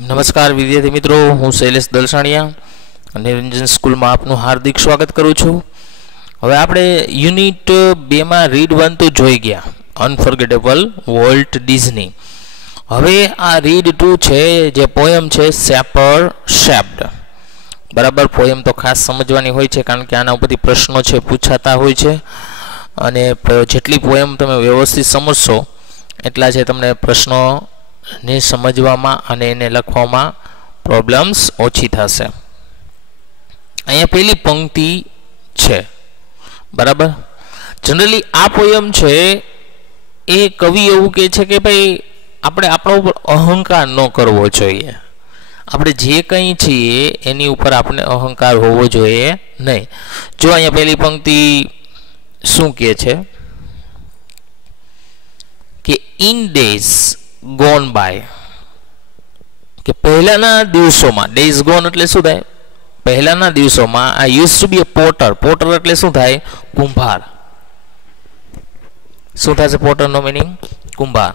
नमस्कार विद्यार्थी मित्रों, हूँ शैलेष दलसाणिया निरंजन स्कूल में आपनु हार्दिक स्वागत करूँ छूँ। हवे आपणे यूनिट 2 में रीड 1 तो जोई गया, अनफॉरगेटेबल वॉल्ट डिज्नी। हवे आ रीड 2 छे जे पोएम छे शेपर शेप्ड। बराबर, पोएम तो खास समझवानी होय छे कारण के आना उपरथी प्रश्नों छे पूछाता होय छे अने जेटली पोएम तमे व्यवस्थित समजशो એટલા છે તમને પ્રશ્નોને સમજવામાં અને એને લખવામાં પ્રોબ્લેમ્સ ઓછી થશે। અહીંયા પહેલી પંક્તિ છે, બરાબર। જનરલી આ પોયમ છે એ કવિ એવું કહે છે કે ભાઈ આપણે આપણા ઉપર અહંકાર ન કરવો જોઈએ, આપણે જે કંઈ છીએ એની ઉપર આપણે અહંકાર હોવો જોઈએ નહીં। જો અહીંયા પહેલી પંક્તિ શું કહે છે કે इन डेज गॉन बाय, के पहलाना दिवसों में, डेज गॉन एटले शुं थाय पहलाना दिवसों में। आ used to be a potter, potter एटले शुं थाय कुंभार। शुं थाय छे पोटर नो मीनिंग कुंभार,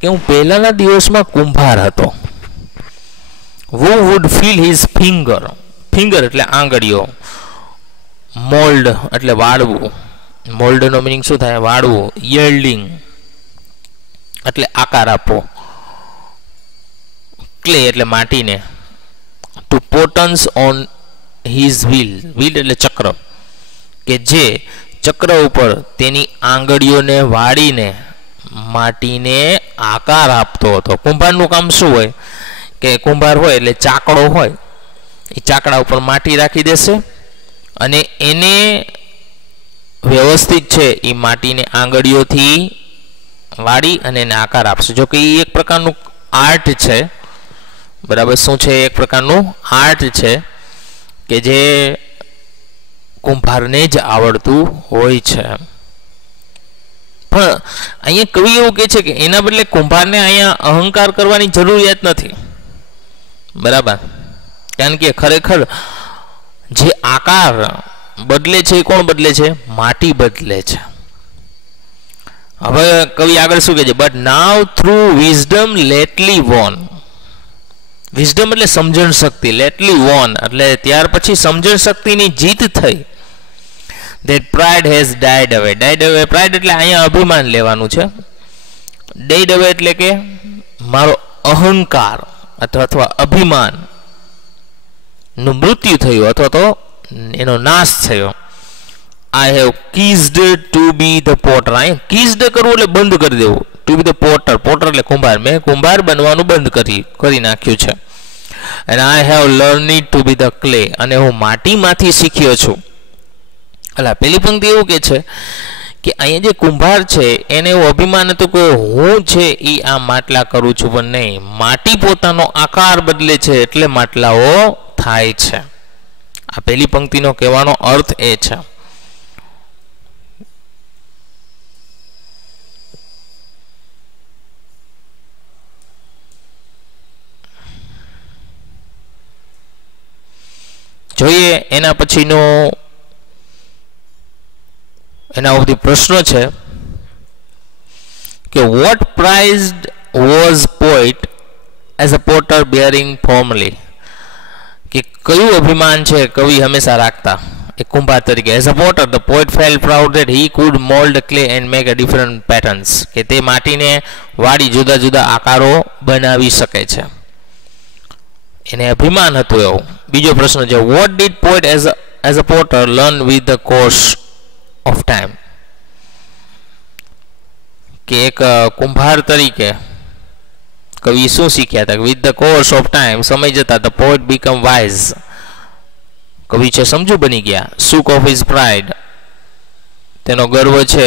के हूँ पहलाना दिवस में कुंभार हतो। वो would feel his finger, finger एटले आंगळीओ, मोल्ड एटले वाळवू, मोल्ड नो मीनिंग शुं थाय वाळवू, यील्डिंग એટલે આકાર આપો, ક્લે એટલે માટીને, to potters on his wheel, wheel એટલે ચક્ર, કે જે ચક્ર ઉપર તેની આંગળીઓને વાળીને માટીને આકાર આપતો હતો। કુંભારનું કામ શું હોય કે કુંભાર હોય એટલે ચાકડો હોય, એ ચાકડા ઉપર માટી રાખી દેશે અને એને વ્યવસ્થિત છે એ માટીને આંગળીઓથી વાળી અને એને આકાર આપશે। જો કે એ એક પ્રકારનું આર્ટ છે, બરાબર। શું છે? એક પ્રકારનું આર્ટ છે કે જે કુંભારને જ આવડતું હોય છે। પણ અહીંયા કવિ એવું કહે છે કે એના બદલે કુંભારને અહીંયા અહંકાર કરવાની જરૂરિયાત નથી, બરાબર। કારણ કે ખરેખર જે આકાર બદલે છે એ કોણ બદલે છે? માટી બદલે છે। હવે કવિ આગળ શું કહે છે? But now through wisdom lately won, wisdom એટલે સમજણ શક્તિ, લેટલી વોન એટલે ત્યાર પછી સમજણ શક્તિની જીત થઈ। ધેટ પ્રાઇડ હેઝ ડાઇડ અવે, ડાઇડ અવે, પ્રાઇડ એટલે અહીંયા અભિમાન લેવાનું છે, ડાઇડ અવે એટલે કે મારો અહંકાર અથવા અભિમાન નું મૃત્યુ થયું અથવા તો એનો નાશ થયો। I have kissed to be the potter, I kissed કરવું એટલે બંધ કરી દેવું, to be the potter, Potter એટલે કુંભાર, મેં કુંભાર બનવાનું બંધ કરી નાખ્યું છે। and I have learned to be the clay, અને હું માટીમાંથી શીખ્યો છું। એટલે પેલી પંક્તિ એવું કે છે કે અહીંયા જે કુંભાર છે એને એવું અભિમાન હતું કે હું છે એ આ માટલા કરું છું, પણ નહીં, માટી પોતાનો આકાર બદલે છે એટલે માટલાઓ થાય છે। આ પેલી પંક્તિનો કહેવાનો અર્થ એ છે। જોઈએ એના પછીનો એના ઉપરથી પ્રશ્નો છે કે what prized was poet as a potter bearing formally, કે કયું અભિમાન છે કવિ હંમેશા રાખતા એક કુંભાર તરીકે? As a Potter the poet fail proud that he could mould clay and make a different patterns, કે તે માટીને વાળી જુદા જુદા આકારો બનાવી શકે છે, એને અભિમાન હતું એવું। બીજો પ્રશ્ન છે what did poet as a Potter learn with the course of time, કે એક કુંભાર તરીકે કવિ શું શીખ્યા હતા? With the course of time, સમય જતા ધ પોઈટ બીકમ વાઇઝ, કવિ છે સમજુ બની ગયા। સુક ઓફ હિઝ પ્રાઇડ, તેનો ગર્વ છે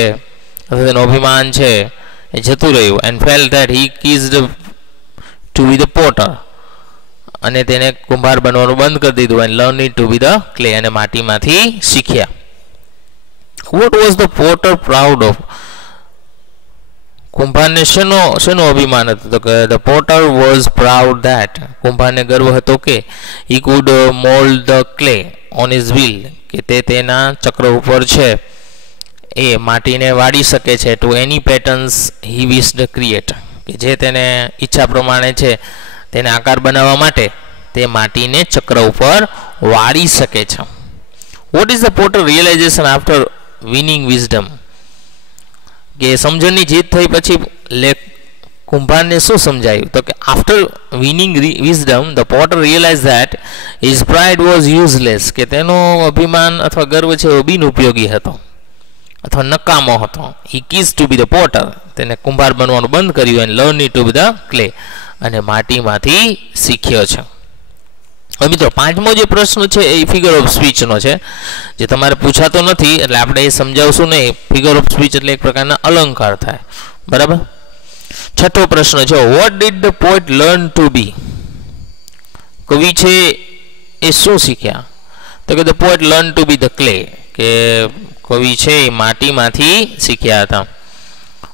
અથવા તેનો અભિમાન છે એ જતું રહ્યું। And felt that he ceased to be the potter, અને તેને કુંભાર બનવાનું બંધ કરી દીધું। And learn to be the clay, અને માટીમાંથી શીખ્યા। What was the potter proud of, કુંભારને શેનો અભિમાન હતો? તો કે the potter was proud that, કુંભારને ગર્વ હતો કે he could mould the clay on his wheel, કે તે તેના ચક્ર ઉપર છે એ માટીને વાળી શકે છે। ટુ એની પેટર્ન્સ હી વિશ્ડ ક્રિએટ, કે જે તેને ઈચ્છા પ્રમાણે છે તેને આકાર બનાવવા માટે તે માટીને ચક્ર ઉપર વાળી શકે છે. What is the potter realization after winning wisdom? કે સમજણની જીત થઈ પછી કુંભારને શું સમજાયું? તો કે after winning wisdom the potter realize that his pride was useless, કે તેનો અભિમાન અથવા ગર્વ છે એ બિનઉપયોગી હતો અથવા નકામો હતો. હી કીઝ ટુ બી ધ પોટર, તેને કુંભાર બનવાનું બંધ કર્યું, and learn to be the clay, અને માટીમાંથી શીખ્યો છે. હવે મિત્રો પાંચમો જે પ્રશ્ન છે એ ફિગર ઓફ સ્પીચનો છે, જે તમારે પૂછાતો નથી એટલે આપણે એ સમજાવશું નહીં. ફિગર ઓફ સ્પીચ એટલે એક પ્રકારના અલંકાર થાય, બરાબર. છઠ્ઠો પ્રશ્ન છે, what did the poet learn to be? કવિ છે એ શું શીખ્યા? તો કે the poet learn to be the clay, કે કવિ છે એ માટીમાંથી શીખ્યા હતા.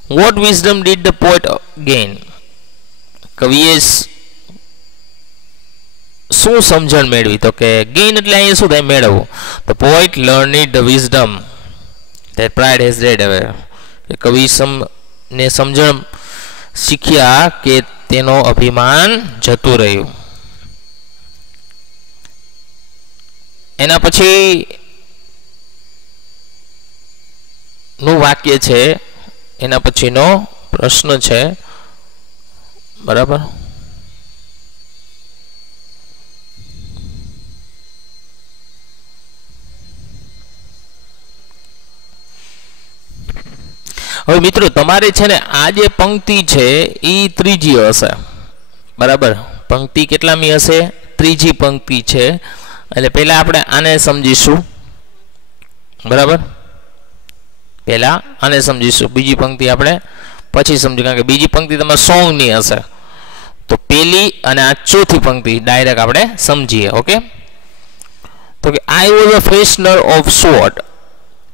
What wisdom did the poet gain? કવિએ શું સમજણ મેળવી? તો કે ગેઇન એટલે અહીંયા શું થાય? મેળવવું. The poet learn the wisdom that pride has dead away, કે કવિ ને સમજણ શીખ્યા કે તેનો અભિમાન જતું રહ્યું. એના પછી નું વાક્ય છે, એના પછીનો પ્રશ્ન છે, બરાબર. હવે મિત્રો તમારે છે ને આ જે પંક્તિ છે એ ત્રીજી હશે, બરાબર. પંક્તિ કેટલામી હશે? ત્રીજી પંક્તિ છે. એટલે પહેલા આપણે આને સમજીશું, બરાબર. પહેલા આને સમજીશું, બીજી પંક્તિ આપણે પછી સમજીશું, કારણ કે બીજી પંક્તિ તમારે સોંગની હશે. તો પહેલી અને આ ચોથી પંક્તિ ડાયરેક્ટ આપણે સમજીએ. ઓકે. તો કે I was a fashioner of sword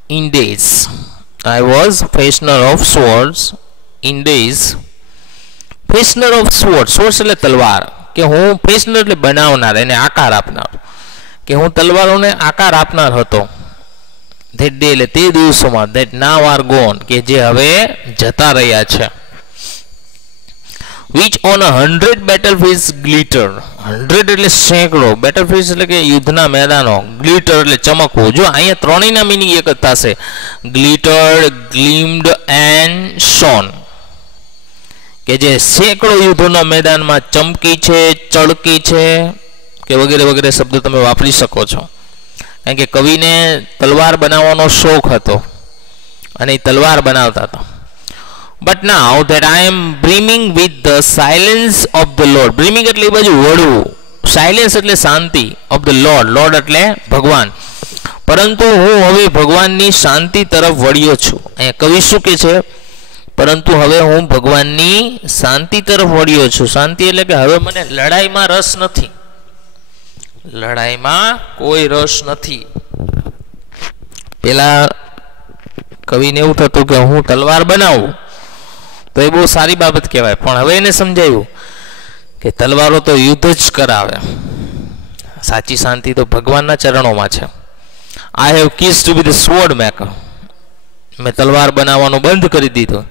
in days. I was fashioner of swords in days. Fashioner of swords, swords એટલે તલવાર, કે હું ફેશનર એટલે બનાવનાર, એને આકાર આપનાર, કે હું તલવારોને આકાર આપનાર હતો. That day એટલે તે દિવસોમાં, that now are gone, કે જે હવે જતા રહ્યા છે. Which on 100 battlefields glitter. 100 એટલે સેંકડો, બેટલફિલ્ડ એટલે કે યુદ્ધના મેદાનો, ગ્લિટર એટલે ચમકવું. જો અહીંયા ત્રણેયના મીનિંગ એક જ થશે, ગ્લિટર્ડ, ગ્લીમ્ડ એન્ડ શોન, કે જે સેંકડો યુદ્ધોના મેદાનમાં ચમકી છે, ચળકી છે, કે વગેરે વગેરે શબ્દો તમે વાપરી શકો છો. કારણ કે કવિને તલવાર બનાવવાનો શોખ હતો અને એ તલવાર બનાવતા હતા. But now that I am brimming with the silence of the Lord. Brimming એટલે એ બાજુ વળવું, સાયલેન્સ એટલે શાંતિ, of the Lord, Lord એટલે ભગવાન. પરંતુ હું હવે ભગવાનની શાંતિ તરફ વળ્યો છું. અહીંયા કવિ શું કે છે? પરંતુ હવે હું ભગવાનની શાંતિ તરફ વળ્યો છું. શાંતિ એટલે કે હવે મને લડાઈમાં રસ નથી, લડાઈમાં કોઈ રસ નથી. પેલા કવિને એવું થતું કે હું તલવાર બનાવું તો એ બહુ સારી બાબત કહેવાય, પણ હવે એને સમજાયું કે તલવારો તો યુદ્ધ જ કરાવે, સાચી શાંતિ તો ભગવાનના ચરણોમાં છે. આઈ હેવ કીઝ to be the sword maker. મેં તલવાર બનાવવાનું બંધ કરી દીધું.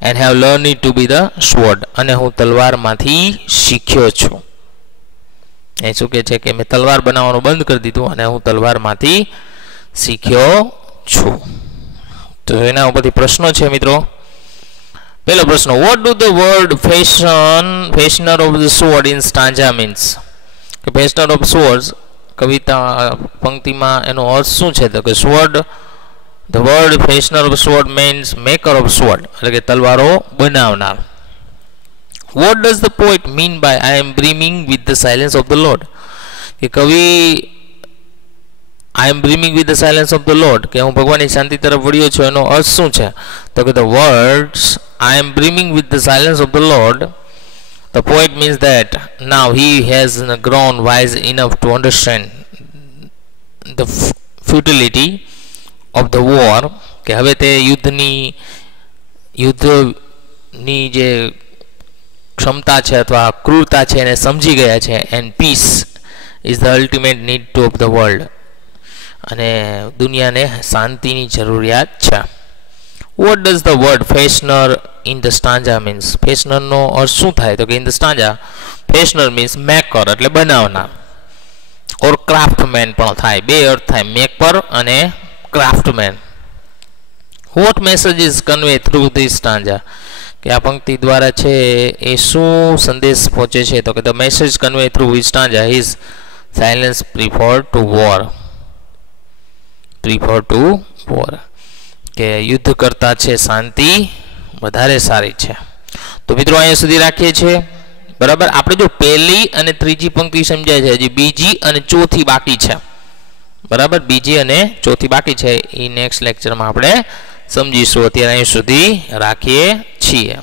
And have learn to be the sword, અને હું તલવારમાંથી શીખ્યો છું. એ શું કહે છે કે મેં તલવાર બનાવવાનું બંધ કરી દીધું અને હું તલવારમાંથી શીખ્યો છું. તો એના ઉપરથી પ્રશ્નો છે મિત્રો. પહેલો પ્રશ્ન, what do the word fashioner of the sword in stanza means? કે ફેશનર ઓફ સ્વોર્ડ કવિતા પંક્તિમાં એનો અર્થ શું છે? તો કે sword, the word fashioner of sword means maker of sword, એટલે કે તલવારો બનાવનાર. What does the poet mean by I am brimming with the silence of the Lord? કે કવિ I am brimming with the silence of the Lord, કે હું ભગવાનની શાંતિ તરફ વળ્યો છું, એનો અર્થ શું છે? તો કે the words I am brimming with the silence of the Lord. The poet means that now he has grown wise enough to understand the futility of the war. કે હવે તે યુદ્ધની જે ક્ષમતા છે અથવા ક્રૂરતા છે એને સમજી ગયા છે. And peace is the ultimate need to of the world. અને દુનિયાને શાંતિની જરૂરિયાત છે. What does the word fashioner in the stanza means? ફેશનરનો અર્થ શું થાય? તો કે in the stanza fashioner means maker એટલે બનાવનાર, ઓર ક્રાફ્ટમેન પણ થાય, બે અર્થ થાય, મેકર અને craftsman. What message is convey through this stanza, કે આ પંક્તિ દ્વારા છે એ શું સંદેશ પહોંચે છે? તો કે the message convey through this stanza is silence prefer to war. Prefer to war, કે યુદ્ધ કરતાં છે શાંતિ વધારે સારી છે. તો મિત્રો અહીંયા સુધી રાખીએ છીએ. બરાબર, આપણે જો પહેલી અને ત્રીજી પંક્તિ સમજાય છે, હજી બીજી અને ચોથી બાકી છે. બરાબર, બીજી અને ચોથી બાકી છે, એ નેક્સ્ટ લેક્ચરમાં આપણે સમજીશું. અત્યારે અહીં સુધી રાખીએ છીએ.